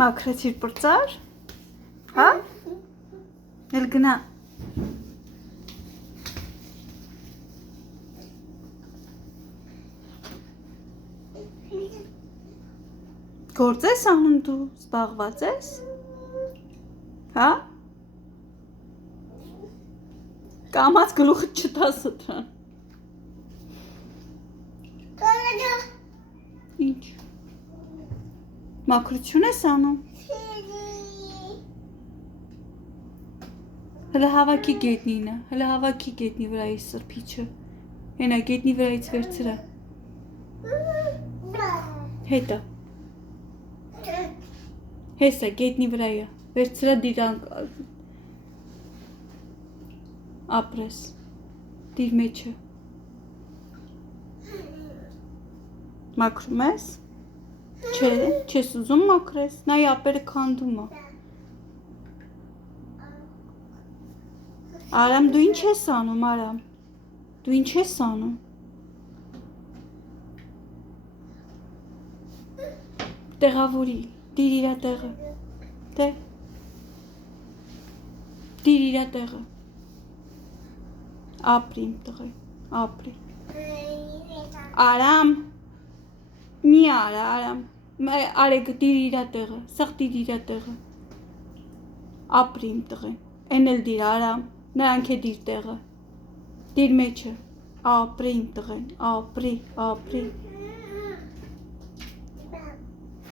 Մաքրեցիր պրծար, հա, էլ գնա, գործ ես անում դու, զբաղված ես, հա, կամած գլուխը չտաս դրան, ինչ, մաքրություն ես անում, հլը հավաքի գետնինը, հլը հավաքի գետնի վրայի սրբիչը, հենա գետնի վրայից վերցրա, հետը, հեսա գետնի վրայը, վերցրա դիրան, ապրես, դիր մեջը, մաքրում ես, չես ուզում մաքրես, նայ ապերը քանդում է, Արամ դու ինչ ես անում, Արամ, դու ինչ ես անում, տեղավորի, դիր իրա տեղը, դիր իրա տեղը, ապրի իմ տղե, ապրի, Արամ, մի արա, Արամ, արեգը դիր իրա տեղը, սաղ դիր իրա տեղը, ապրի իմ տղեն, են էլ դիր Արամ, նրանք է դիր տեղը, դիր մեջը, ապրի իմ տղեն, ապրի,